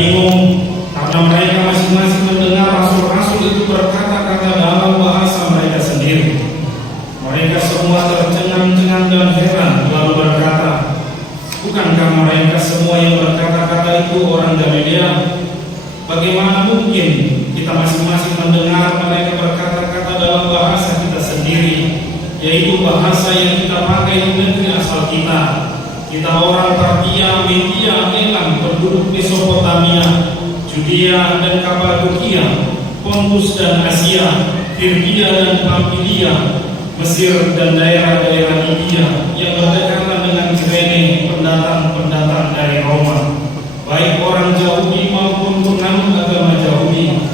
bingung karena mereka masing-masing mendengar rasul-rasul itu berkata-kata dalam bahasa mereka sendiri. Mereka semua tercengang-cengang dan heran, lalu berkata, "Bukankah mereka semua yang berkata-kata itu orang Galilea? Bagaimana mungkin kita masing-masing mendengar mereka berkata-kata dalam bahasa kita sendiri, yaitu bahasa yang kita pakai di negeri asal kita? Kita orang Partia, Media, Elam, penduduk Mesopotamia, Judea dan Kapadokia, Pontus dan Asia, Firgia dan Pamfilia, Mesir dan daerah-daerah Libya yang berdekatan dengan Kirene, pendatang-pendatang dari Roma, baik orang Yahudi maupun penganut agama Yahudi,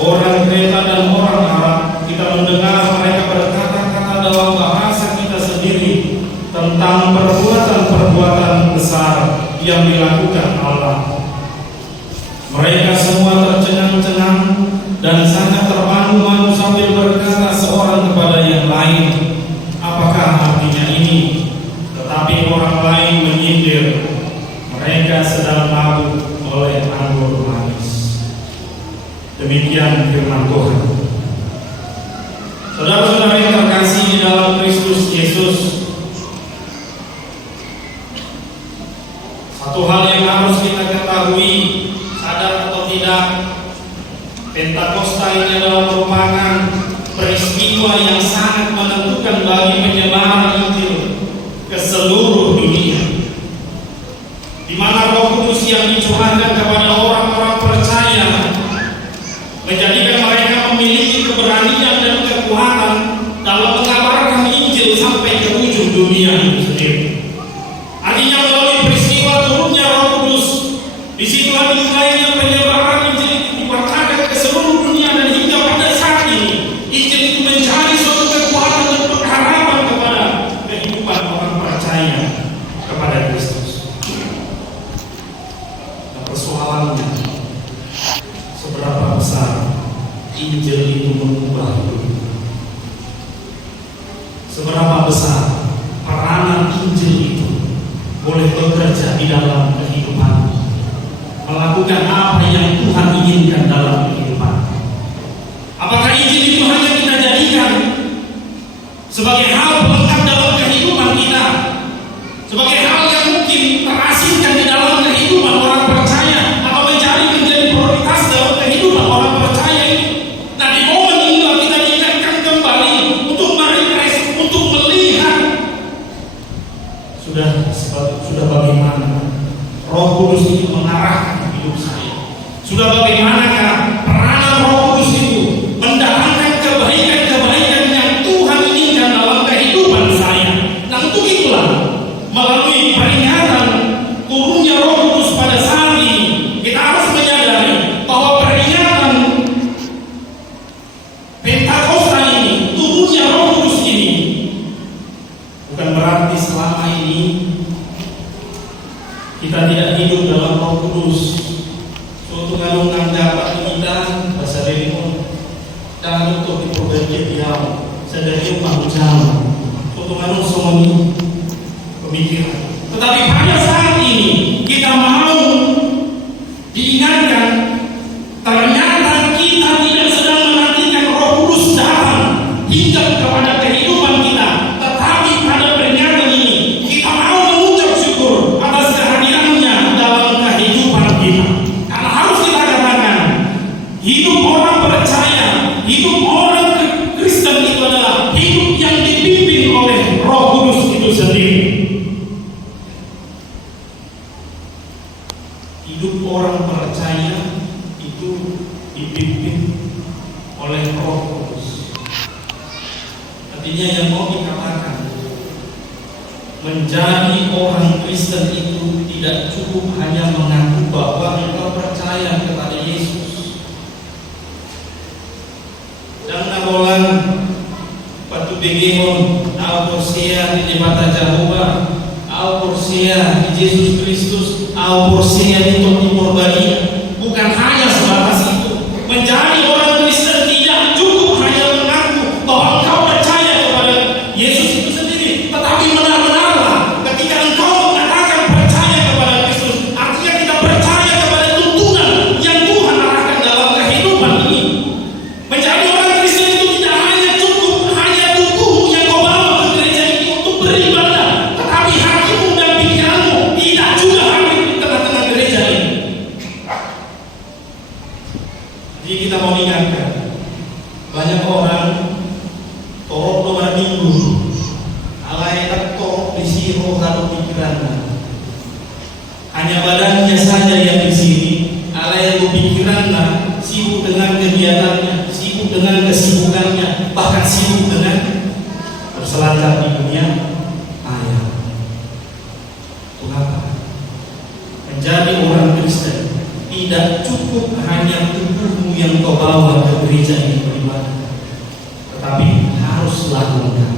orang Kreta dan orang Arab. Kita mendengar mereka berkata-kata dalam bahasa kita sendiri tentang perbuatan-perbuatan besar yang dilakukan Allah." Mereka semua tercengang-cengang dan sangat termangu-mangu sambil berkata seorang kepada yang lain, "Apakah artinya ini?" Tetapi orang lain menyindir, "Mereka sedang mabuk oleh anggur manis." Demikian firman Tuhan. Saudara-saudara yang terkasih di dalam Kristus Yesus, satu hal yang harus kita ketahui, sadar atau tidak, Pentakosta ini adalah merupakan peristiwa yang sangat menentukan bagi penyebaran Injil ke seluruh dunia, di mana Roh Kudus yang dicurahkan kepada orang-orang percaya menjadikan mereka memiliki keberanian dan kekuatan dalam mengabarkan Injil sampai ke ujung dunia itu sendiri. Artinya melalui peristiwa turunnya Roh Kudus, disitulah dimulainya penyebaran Injil itu diwartakan ke seluruh dunia, dan hingga pada saat ini Injil itu mencari suatu kekuatan dan pengharapan kepada kehidupan orang percaya kepada Kristus. Nah, persoalannya, seberapa besar Injil itu mengubah hidup? Seberapa besar peranan Injil itu boleh bekerja di dalam kehidupan, melakukan apa yang Tuhan inginkan dalam kehidupan? Apakah Injil itu hanya kita jadikan sebagai hal pelengkap dalam kehidupan kita, sebagai hal yang mungkin terasingkan di dalam kehidupan orang percaya, atau menjadi prioritas dalam kehidupan orang percaya itu? Nah, di momen inilah kita diingatkan kembali untuk merefresh, untuk melihat sudah bagaimana Roh Kudus itu mengarahkan hidup saya. Sudah bagaimanakah peranan Roh Kudus itu mendatangkan kebaikan-kebaikan yang Tuhan inginkan dalam kehidupan saya. Nah, untuk itulah melalui peringatan turunnya Roh Kudus pada saat ini, kita harus menyadari bahwa peringatan Pentakosta ini, turunnya Roh Kudus ini, bukan berarti selama ini kita tidak hidup dalam Roh Kudus. Suatu ngalungan dapat kita bahasa Delimon dan untuk diperbaiki diam sedari rumah jauh. Suatu ngalung somoni pemikiran. Tetapi pada saat ini kita mau diingatkan, ternyata kita tidak sedang menantikan Roh Kudus datang hingga kepada kehidupan kita, tetapi pada peringatan ini kita mau mengucap syukur atas kehadirannya dalam kehidupan kita. Karena harus kita katakan, hidup orang percaya, hidup orang Kristen itu adalah hidup yang dipimpin oleh Roh Kudus itu sendiri. Hidup orang percaya itu dipimpin oleh Roh Kudus. Artinya yang mau dikatakan, menjadi orang Kristen itu tidak cukup hanya mengaku bahwa engkau percaya kepada Yesus. Dan nabolan patu begehon au persia di mata Jehovah, au persia di Yesus Kristus, au persia di Timur Bali. Bukan hanya sebatas itu. Menjadi orang Kristen tidak cukup hanya mengaku bahwa engkau percaya kepada Yesus itu sendiri, tetapi benar-benarlah ketika engkau mengatakan percaya kepada Kristus, artinya kita percaya kepada tuntunan Hanya badannya saja yang di sini. Alai pikirannya sibuk dengan kegiatannya, sibuk dengan kesibukannya, bahkan sibuk dengan berselancar di dunia maya. Mengapa? Menjadi orang Kristen tidak cukup hanya tubuhmu yang kau bawa ke gereja ini beribadah, tetapi harus lakukan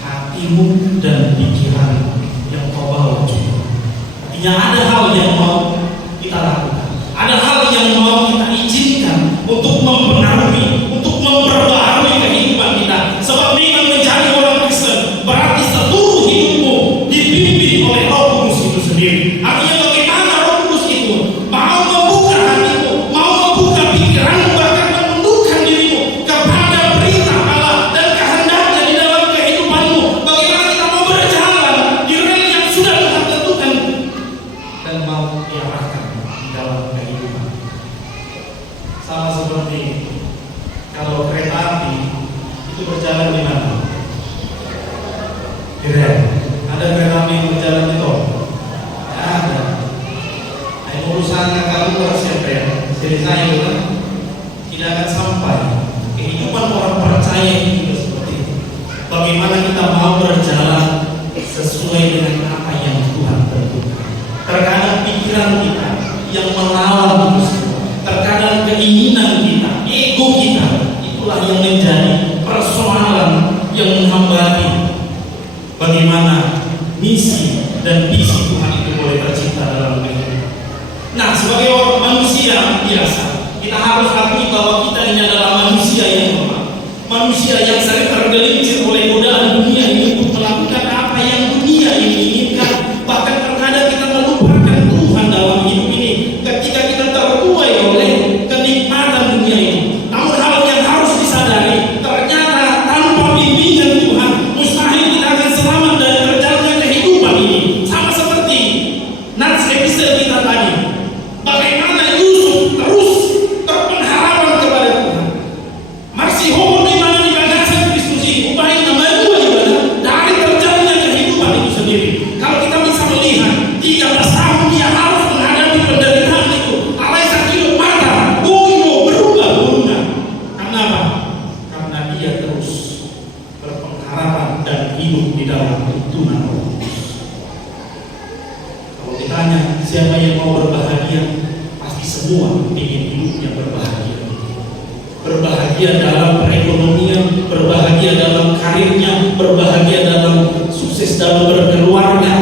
hatimu dan pikiranmu yang kau bawa juga. Artinya ada hal yang mau kita lakukan, ada hal yang mau kita izinkan untuk mempengaruhi, untuk memperbaharui kehidupan kita. Sebab memang menjadi orang Kristen berarti seluruh hidupmu dipimpin oleh Roh Kudus itu sendiri. Artinya bagaimana Roh Kudus itu mau membuka hatimu, mau membuka pikiranmu, bahkan menundukkan dirimu kepada berita Allah dan kehendaknya di dalam kehidupanmu. Bagaimana kita mau berjalan di rel yang sudah Tuhan tentukan dan mau diarahkan di dalam kehidupan. Sama seperti kalau kereta api itu berjalan di mana? Di rel. Ada kereta api yang berjalan di tol? Ada. Nah, urusannya kamu harus siapa ya? Jadi saya juga tidak akan sampai. Kehidupan orang percaya itu juga seperti itu. Bagaimana kita mau berjalan sesuai dengan apa yang Tuhan tentukan. Terkadang pikiran kita yang melawan itu semua. Terkadang keinginan kita, ego kita, itulah yang menjadi persoalan yang menghambati bagaimana misi dan visi Tuhan itu boleh tercipta dalam kehidupan. Nah, sebagai orang manusia biasa, kita harus akui bahwa kita ini adalah manusia yang lemah, manusia yang sering tergelincir oleh godaan dunia ini untuk melakukan apa yang dunia ini inginkan. Bahkan terkadang kita melupakan Tuhan dalam hidup ini ketika kita terbuai oleh kenikmatan dunia ini. Namun hal yang harus disadari, ternyata tanpa bimbingan Tuhan mustahil kita akan selamat dari terjalnya kehidupan ini. Sama seperti nats episode kita tadi, bagaimana Yusuf terus berpengharapan kepada Tuhan, masih homo di mana di bagasan Kristus ini, upahin nama dua ibadah dari terjalnya kehidupan itu sendiri. Kalau kita bisa melihat 13 tahun dia harus menghadapi penderitaan itu, alai sakit mata, boyo berubah guna. Karena apa? Karena dia terus berpengharapan dan hidup di dalam tuntunan Roh Kudus. Kalau ditanya siapa yang mau berbahagia, pasti semua ingin hidupnya berbahagia. Berbahagia dalam perekonomian, berbahagia dalam karirnya, berbahagia dalam sukses dalam berkeluarga,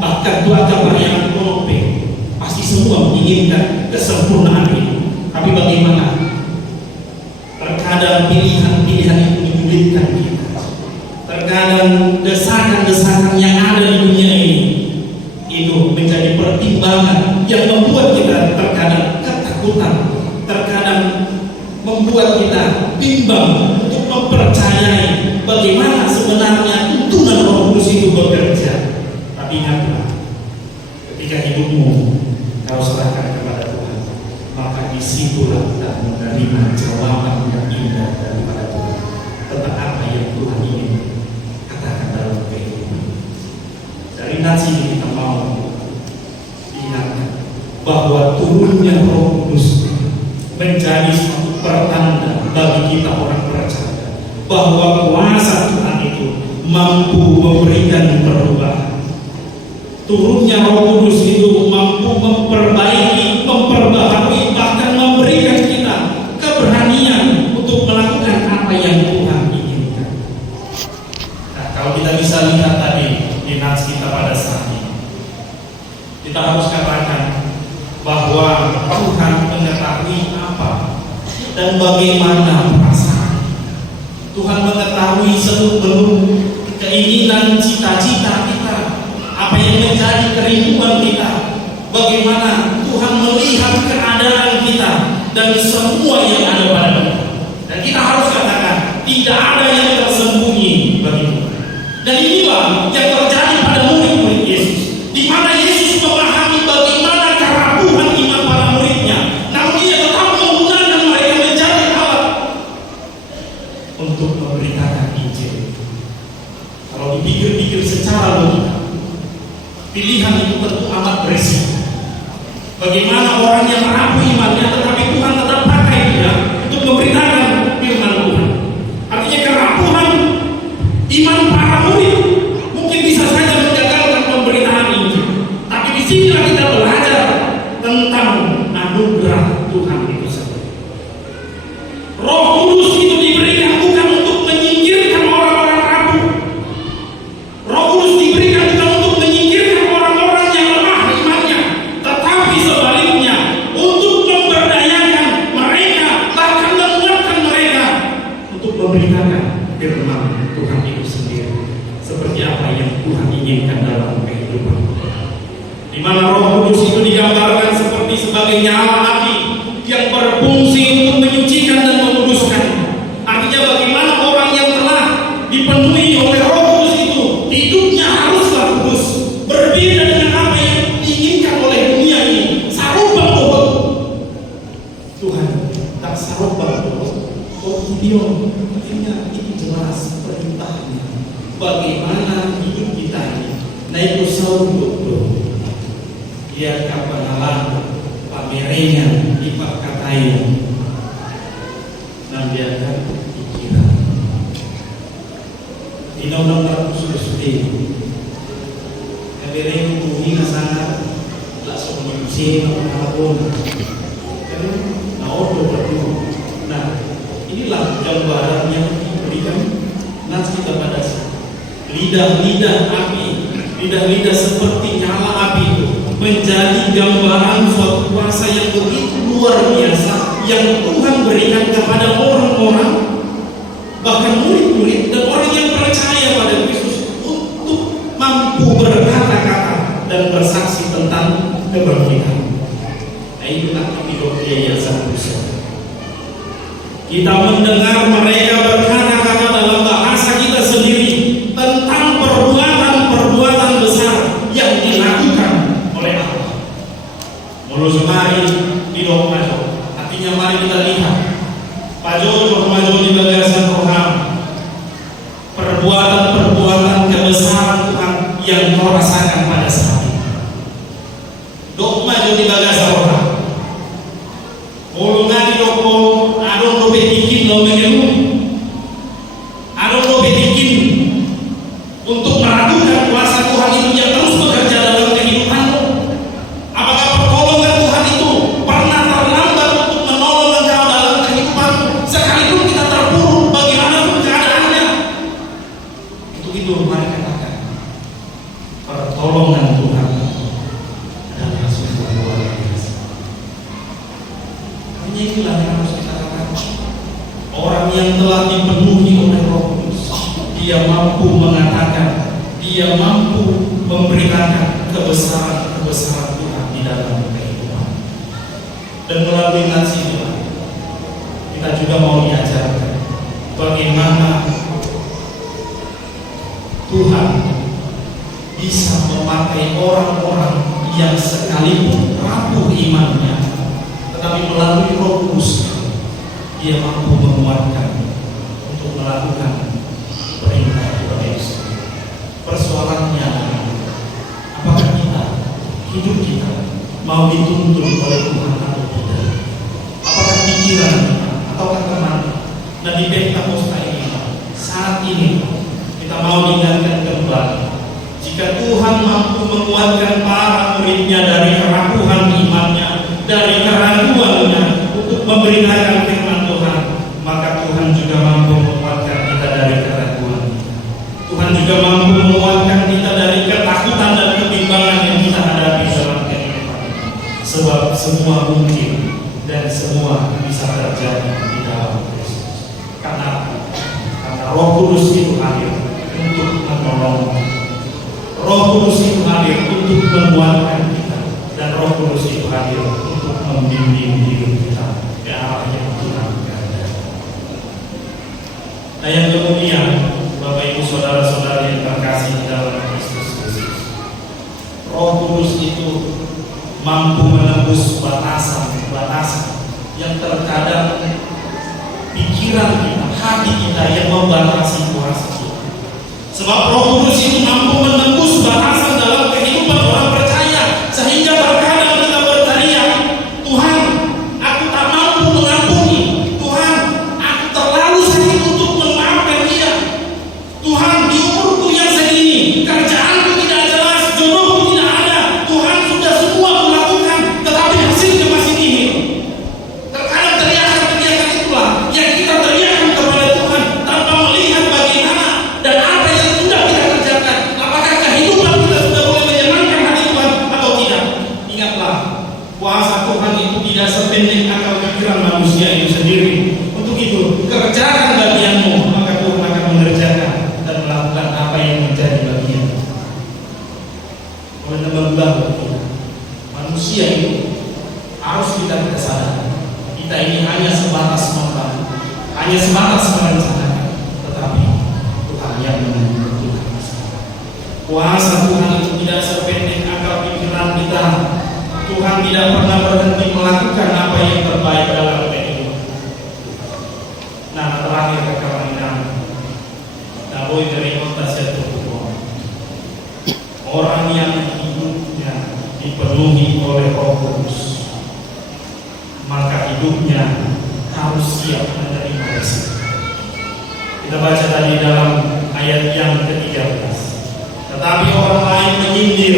bahkan keluarga yang ekonomi. Pasti semua menginginkan kesempurnaan ini. Tapi bagaimana? Terkadang pilihan-pilihan itu menyulitkan kita. Terkadang desakan-desakan yang ada di dunia ini itu menjadi pertimbangan yang membuat kita terkadang ketakutan, terkadang membuat kita bimbang untuk mempercayai bagaimana sebenarnya tuntunan Roh Kudus itu bekerja. Tapi ingatlah, ketika hidupmu kau serahkan kepada Tuhan, maka disitulah kita menerima jawaban yang indah daripada Tuhan tentang apa yang Tuhan ingin katakan dalam kehidupan. Dari nats ini kita mau diingatkan bahwa turunnya Roh Kudus menjadi suatu pertanda bagi kita orang percaya bahwa kuasa Tuhan itu mampu memberikan perubahan. Turunnya Roh Kudus itu mampu memperbaiki, memperbaharui, bahkan memberikan kita keberanian untuk melakukan apa yang Tuhan inginkan. Nah, kalau kita bisa lihat tadi di nats kita pada saat ini, kita harus katakan bahwa Tuhan mengetahui apa dan bagaimana perasaan. Tuhan mengetahui seluruh keinginan, cita-cita kita, apa yang menjadi kerinduan kita, bagaimana Tuhan melihat keadaan kita dan semua yang ada pada kita. Dan kita harus katakan, tidak ada yang tersembunyi bagi Tuhan. Dan inilah yang terjadi pada murid-murid Yesus, di mana Yesus memahami bagaimana kerapuhan iman para muridnya, namun dia tetap menggunakan mereka menjadi alat untuk memberitakan Injil. Kalau dipikir-pikir secara logika, pilihan itu tentu amat beresiko. Bagaimana orang yang rapuh imannya, tetapi Tuhan tetap pakai dia untuk memberitakan firman Tuhan. Artinya kerapuhan iman para murid mungkin bisa saja mengagalkan pemberitaan ini. Tapi di sinilah kita belajar tentang anugerah Tuhan itu sendiri. Roh Kudus itu diberikan bukan untuk menyingkirkan orang-orang rapuh. Roh Kudus diberikan bukan untuk menyingkirkan orang-orang yang lemah imannya, tetapi sebaliknya untuk memberdayakan mereka, bahkan menguatkan mereka untuk memberitakan firman Tuhan itu sendiri, seperti apa yang Tuhan inginkan dalam kehidupan. Di mana Roh Kudus itu digambarkan seperti sebagai nyala api yang berfungsi untuk menyucikan dan menguduskan. Artinya bagaimana orang yang telah dipenuhi oleh Roh Kudus itu hidupnya haruslah kudus, berbeda dengan apa yang diinginkan oleh dunia ini. Sarubang pohon Tuhan tak sarubang pohon Okidion. Artinya itu jelas perintahnya bagaimana hidup kita ini naik usaha dia kapanalan pamerenya lipat katanya nambiarkan pikiran undang-undang sudah kamerenya hubungi ke sana langsung menyusun apapun karena naodo berdua. Nah inilah gambaran yang diberikan nas kita pada lidah-lidah api, lidah-lidah seperti nyala api itu menjadi gambaran suatu kuasa yang begitu luar biasa yang Tuhan berikan kepada orang-orang, bahkan murid-murid dan orang yang percaya pada Kristus untuk mampu berkata-kata dan bersaksi tentang kebangkitan. Nah itulah hidup dia yang sangat besar. Kita mendengar mereka berkata-kata dalam bahasa kita sendiri tentang perbuatan-perbuatan besar yang dilakukan oleh Allah. Mulus mari di Majo. Artinya mari kita lihat Pajojo di bagasan Tuhan, perbuatan-perbuatan kebesaran Tuhan yang kau rasakan pada saat ini. Majo di bagasan Tuhan. Mulungan di doko adon lo betikin lo mengeluh, adon lo betikin untuk meragukan kuasa Tuhan itu yang terus bekerja dalam kehidupanmu. Apakah pertolongan Tuhan itu pernah terlambat untuk menolong engkau dalam kehidupanmu? Sekalipun kita terpuruk bagaimanapun keadaannya, itu mari katakan pertolongan Tuhan adalah sungguh luar biasa. Hanya itulah yang harus kita katakan. Orang yang telah dipenuhi oleh Roh Kudus, dia mampu mengatakan, dia mampu memberitakan kebesaran-kebesaran Tuhan di dalam kehidupan. Dan melalui nasi Tuhan, kita juga mau diajarkan bagaimana Tuhan bisa memakai orang-orang yang sekalipun rapuh imannya, tetapi melalui Roh Kudus dia mampu menguatkan untuk melakukan perintah Yesus. Persoalannya, apakah hidup kita mau dituntun oleh Tuhan atau tidak? Apakah pikiran atau kemana? Dan di Pentakosta ini, saat ini kita mau diingatkan kembali. Jika Tuhan mampu menguatkan para muridnya dari kerapuhan imannya, dari keraguannya untuk memberitakan firman Tuhan, maka Tuhan juga mampu menguatkan kita dari keraguan. Tuhan juga mampu menguatkan kita dari ketakutan dan kebimbangan yang kita hadapi dalam kehidupan. Sebab semua mungkin dan semua bisa terjadi di dalam Kristus. Karena Roh Kudus itu hadir untuk menolong. Roh Kudus itu hadir untuk menguatkan kita, dan Roh Kudus itu hadir untuk membimbing hidup kita ke arah yang Tuhan kehendaki. Nah yang kemudian, Bapak Ibu Saudara-saudara yang terkasih dalam Kristus Yesus, Roh Kudus itu mampu menembus batasan-batasan yang terkadang pikiran kita, hati kita yang membatasi kuasa kita. Sebab Roh Kudus itu mampu menembus batasan dalam kehidupan orang percaya, sehingga terkadang kita berteriak, kuasa Tuhan itu tidak sependek akal pikiran manusia itu sendiri. Untuk itu, kerjakan bagianmu, maka Tuhan akan mengerjakan dan melakukan apa yang menjadi bagianmu. Teman-teman, manusia itu harus kita sadar, kita ini hanya sebatas membangun, hanya sebatas merencanakan, tetapi Tuhan yang menentukan. Kuasa Tuhan itu tidak sependek akal pikiran kita. Tuhan tidak pernah berhenti melakukan apa yang terbaik dalam kehidupan. Nah, terakhir kekawanan Daboy dari kota Setubuh, orang yang hidupnya dipenuhi oleh Roh Kudus, maka hidupnya harus siap menerima resiko. Kita baca tadi dalam ayat yang ke-13. Tetapi orang lain menyindir,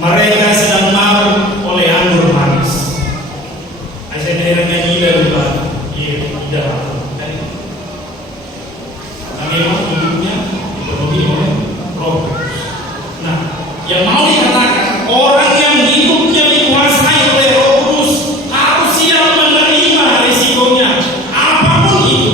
mereka sedang mabuk oleh anggur manis. Saya daerahnya gila lupa, tidak. Karena memang hidupnya dipenuhi oleh Roh Kudus. Nah, yang mau dikatakan orang yang hidupnya dikuasai oleh Roh Kudus harus siap menerima risikonya, apapun itu.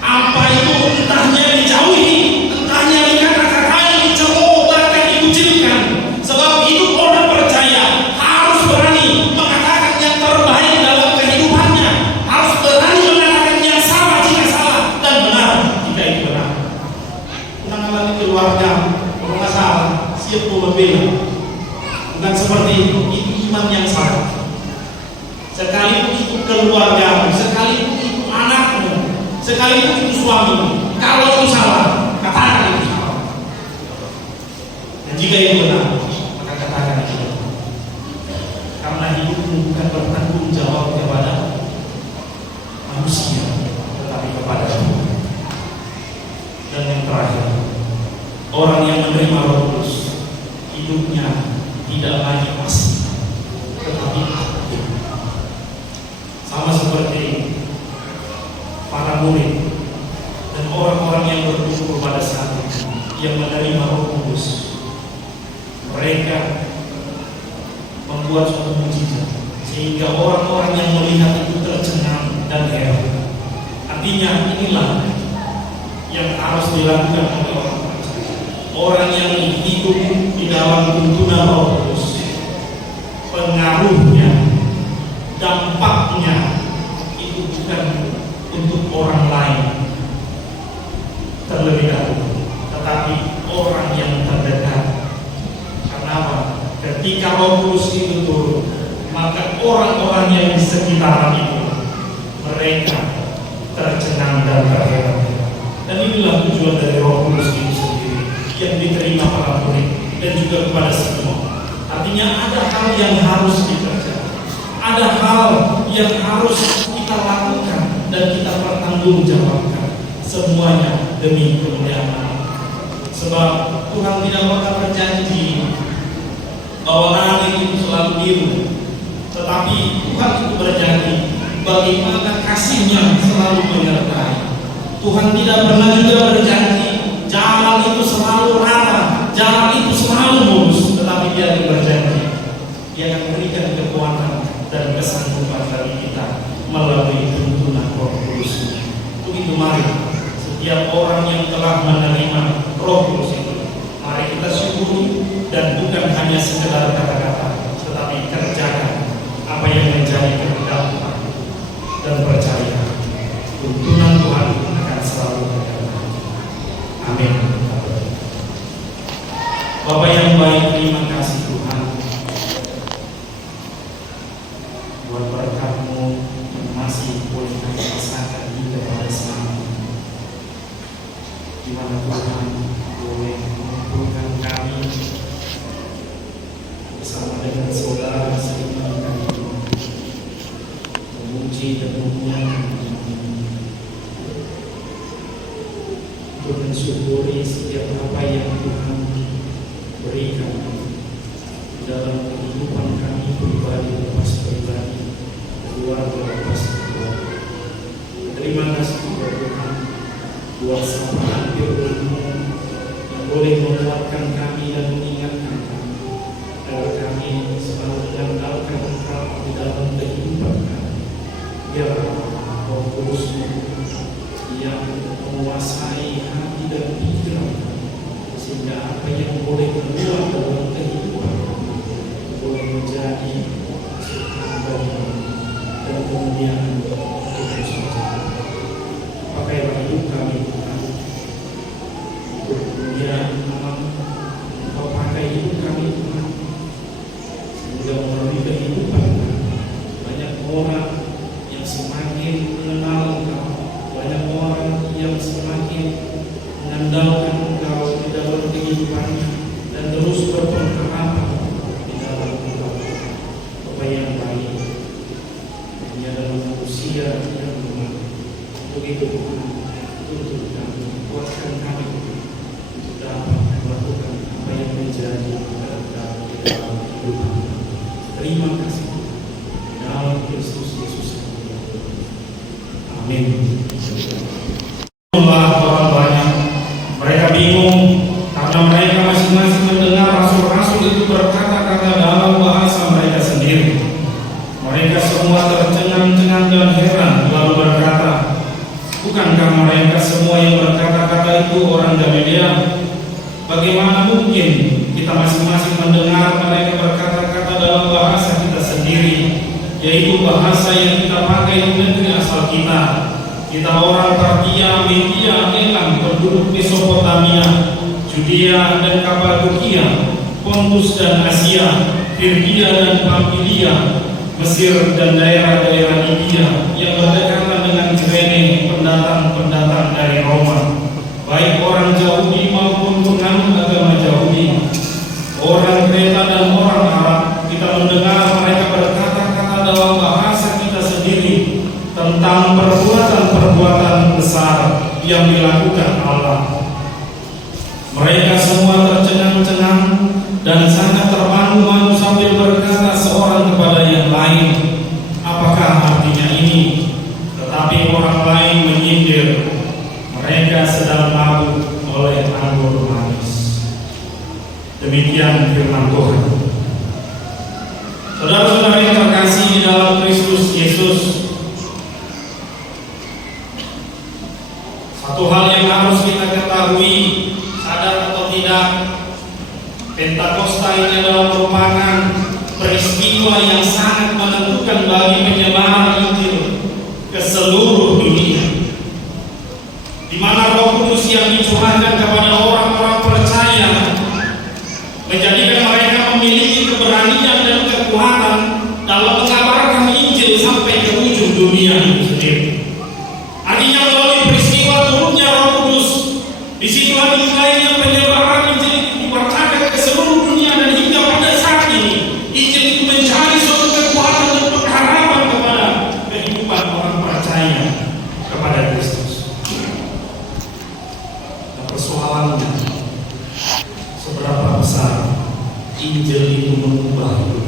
Apa itu entahnya dijauhi, entahnya dikata-katain, dicemooh, bahkan dikucilkan. Sebab hidup orang percaya harus berani mengatakan yang terbaik dalam kehidupannya, harus berani mengatakan yang salah jika salah dan benar jika itu benar. Menangani keluarga, kalau nggak salah, siap membela. Bukan seperti itu iman yang salah. Sekalipun itu keluarga, sekalipun itu anakmu, sekalipun itu suami, kalau itu salah, katakan itu salah. Dan jika itu benar, maka katakan itu benar. Karena hidupmu bukan bertanggung jawab kepada manusia, tetapi kepada Tuhan. Dan yang terakhir, orang yang menerima Roh Kudus, hidupnya tidak lagi pasti, tetapi aktif. Sama seperti para murid dan orang-orang yang berkumpul pada saat itu yang menerima Roh Kudus, mereka membuat suatu mukjizat sehingga orang-orang yang melihat itu tercengang dan heran. Artinya inilah yang harus dilakukan oleh orang yang hidup di dalam tuntunan Roh Kudus. Pengaruhnya, dampaknya itu bukan untuk orang lain terlebih dahulu, tetapi orang yang terdekat. Kenapa? Ketika Roh Kudus itu turun, maka orang-orang yang di sekitaran itu mereka tercengang dan terheran. Dan inilah tujuan dari Roh Kudus itu sendiri yang diterima para murid dan juga kepada semua. Artinya ada hal yang harus dikerjakan, ada hal yang harus kita lakukan dan kita pertanggungjawabkan, semuanya demi kemuliaan Allah. Sebab Tuhan tidak pernah berjanji bahwa langit itu selalu biru, tetapi Tuhan itu berjanji bagaimana kasih-Nya selalu menyertai. Tuhan tidak pernah juga berjanji jalan itu selalu rata, jalan itu selalu mulus, tetapi Dia berjanji Dia akan berikan kekuatan dan kesanggupan bagi kita melalui tuntunan Roh Kudus. Untuk itu mari setiap orang yang telah menerima Roh Kudus itu, mari kita syukuri dan bukan hanya sekedar kata-kata, tetapi kerjakan apa yang menjadi kehendak Tuhan dan percaya tuntunan Tuhan akan selalu berkata. Amin. Bapak yang baik, terima kasih Tuhan buat berkat-Mu yang masih boleh kami rasakan hingga pada saat ini, di mana Tuhan boleh mengumpulkan kami bersama dengan saudara seiman kami memuji dan memuliakan untuk mensyukuri setiap apa yang Tuhan berikan dalam kehidupan kami pribadi lepas pribadi, keluarga lepas keluarga. Terima kasih kepada Tuhan buat sapaan firman-Mu yang boleh menguatkan kami dan mengingatkan kami agar kami kemuliaan itu saja. Pakailah hidup kami Tuhan untuk kemuliaan nama-Mu. Kau pakai hidup kami Tuhan sehingga melalui kehidupan kami banyak orang yang semakin mengenal Engkau, banyak orang yang semakin mengandalkan Engkau di dalam kehidupannya dan terus berpengharapan di dalam Engkau. Bapa yang baik, hanya dalam usia yang lemah, begitu Tuhan, tuntut kami, kuatkan kami untuk dapat melakukan apa yang menjadi kehendak di dalam hidup kami. Terima kasih dalam Kristus Yesus. Amin. Orang banyak, mereka bingung karena mereka masing-masing mendengar rasul-rasul itu berkata-kata dalam bahasa mereka sendiri. Mereka semua tercengang-cengang dan heran, lalu berkata, bukankah mereka semua yang berkata-kata itu orang Galilea? Bagaimana mungkin kita masing-masing mendengar mereka berkata-kata dalam bahasa kita sendiri, yaitu bahasa yang kita pakai di negeri asal kita? Kita orang Partia, Media, Elam, penduduk Mesopotamia, Judea dan Kapadokia, Pontus dan Asia, Firgia dan Pamfilia, Mesir dan daerah-daerah Libya yang berdekatan dengan Kirene, pendatang-pendatang dari Roma, baik orang Yahudi maupun penganut agama Yahudi, orang Kreta dan orang Arab. Kita mendengar mereka berkata-kata dalam bahasa kita sendiri tentang perbuatan-perbuatan besar yang dilakukan Allah. Mereka semua tercengang-cengang dan sangat termangu-mangu sambil berkata seorang kepada yang lain, apakah artinya ini? Tetapi orang lain menyindir, mereka sedang mabuk oleh anggur manis. Demikian firman Tuhan. Saudara-saudara yang terkasih di dalam Kristus Yesus, satu hal yang harus kita ketahui, sadar atau tidak, Pentakosta ini adalah merupakan peristiwa yang sangat menentukan bagi penyebaran Injil ke seluruh dunia, di mana Roh Kudus yang dicurahkan kepada orang-orang percaya menjadikan mereka memiliki keberanian dan kekuatan dalam mengabarkan Injil sampai ke ujung dunia itu sendiri. Artinya melalui peristiwa turunnya Roh Kudus, disitulah dimulainya penyebaran Injil itu diwartakan ke seluruh dunia, dan hingga pada saat ini Injil itu menjadi suatu kekuatan dan pengharapan kepada kehidupan orang percaya kepada Kristus. Nah, persoalannya, seberapa besar Injil itu mengubah hidup?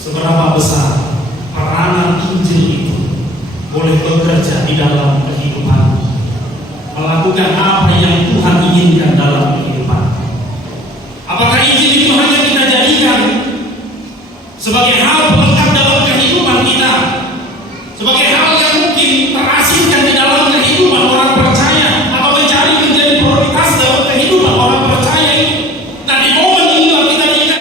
Seberapa besar peranan Injil itu boleh bekerja di dalam kehidupan, melakukan apa yang Tuhan